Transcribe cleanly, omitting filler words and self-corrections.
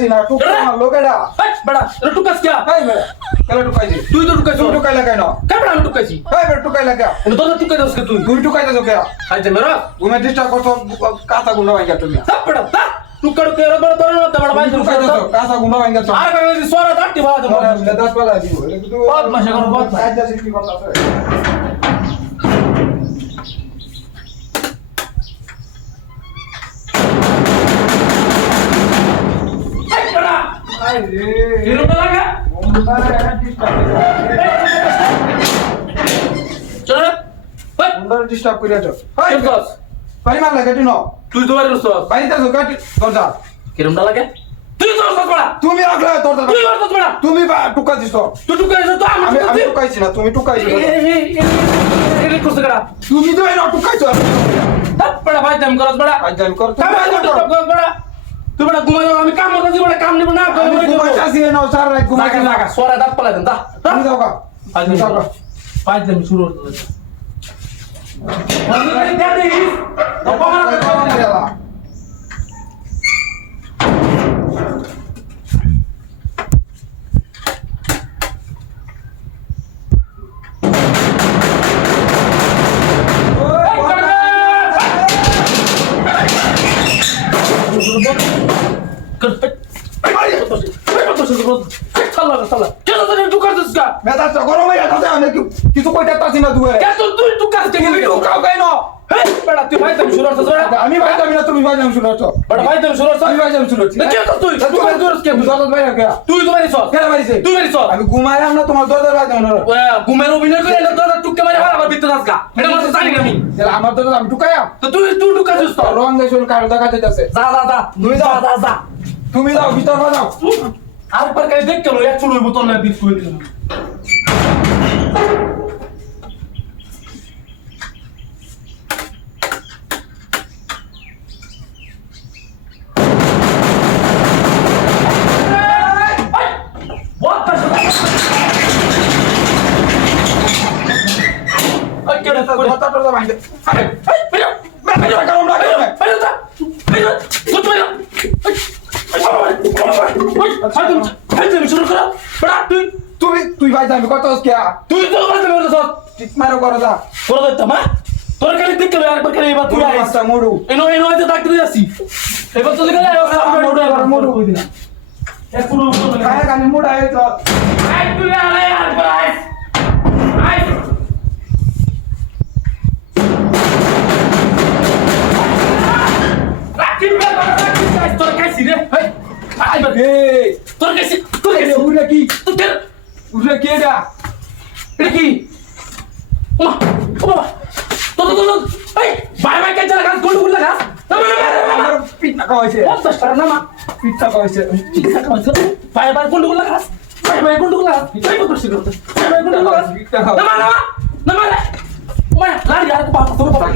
টুকাইতাছি না টুকা লোকেডা এই বড়া এটা টুকাস কি এই বেটা কেলা টুকাইছি তুই তো টুকাইছ তুই টুকাইলা কেন কেমন আমি টুকাইছি এই বেটা টুকাইলা কে এটা তো টুকাই দাস কে তুই তুই টুকাইতাছ কে আইতে মেরা ঘুমে ডিস্টার্ব করছো কাঁচা গুন্ডা ভাঙ্গা তুমি সব বড়া তা টুকার কে বড় তোর না বড় ভাই টুকাইতাছ কাঁচা গুন্ডা ভাঙ্গা তো আর ভাই সোরা দাঁড়টি বাদ তোরা 10 পালা দিব এটা তো বহুত মাসে করো বহুত কাজটা শিখি কথা আছে এই বড়া আই রে হিরো না লাগা গুন্ডা এটা ডিস্টার্ব চল ওই গুন্ডা ডিস্টার্ব করিয়াছ কি দস পরিমাণ লাগে তুই ন তুই তো বাড়ি রসস বাইরে তো গাটি দরজা কিরমটা লাগে তুই তো রসস বড়া তুমি রাখলে দরজা তুই রসস বড়া তুমি টুকা দিছ তুই টুকাইছ তো আমি আমি আমি টুকাইছি না তুমি টুকাইছো এই করতে গড়া তুমি তো এনো টুকাইছো তাপ বড়া ভাই দাম করস বড়া আজ জান কর কাম করস বড়া তুই বড়া ঘুমাই আমি কাম করতেছি বড়া কাম নিব না আমি ঘুমাইতাছি এনো সারা রাত ঘুমাইছি লাগা লাগা সোরা দাঁত পলাই দেন দা তুমি যাও কা আজ যাও কা পাঁচ দিন শুরু হতে বন্ধ করে দে দিস তো পাওয়া মেজাজ তো গরম হয়ে যাচ্ছে অনেক কিছু কইতে পারছি না দুয়ে তুমি টুকাও কেন আমি ভাই যাবি না তুমি ভাই যাম শুনছো আমি ভাই যাম শুনছি কেন মারিছে আমি ঘুমাইলাম না তোমার দরজা ভাই যাম না ঘুমের অভিনয় করে টুকে মারে আমার ভিতরে থাকা এটা মাত্র জানি আমি আমার দরজা আমি টুকাইয়া তো তুই টুকাছিস তো রং দেশল কার দেখা যাইতাছে যা যা যা তুই যা। যা তুমি যাও ভিতর যাও আর পর কাই দেখ কেন এক চুলোর বোতল না দিস কই দিলাম কথা টরজা ভাই আরে বেরো কারণ না তুমি তুই ভাই যাবি কত কে ঠিক মারো করো যা তোর কাছে দেখতে একবার করে এবার তুই আইস মাস্টার মোড়ু এনো এনো হইতে ডাক্তার যাচ্ছি এবার তো গেলে মোড়ু কই দিনা এক পুরো কায় কানে মোড় আয় তো আই তুই আরে আর আইস আইস রাকিব তোর কাছে রে আই বা তোর কাছে উড়ে কি তুই কেন উড়ে কি এটা এটা কি ওমা ওমা তো এই বাই বাই কে চলা গাছ গোল গোল লাগা আমার পিঠা খাওয়াইছে পঞ্চাশ টাকা নামা পিঠা খাওয়াইছে বাই বাই গোল গোল লাগা বাই বাই গোল গোল লাগা বাই বাই করছিস বাই বাই গোল গোল লাগা নামা নামা নামা ওমা লাড়ি আর বাবা তোর বাবা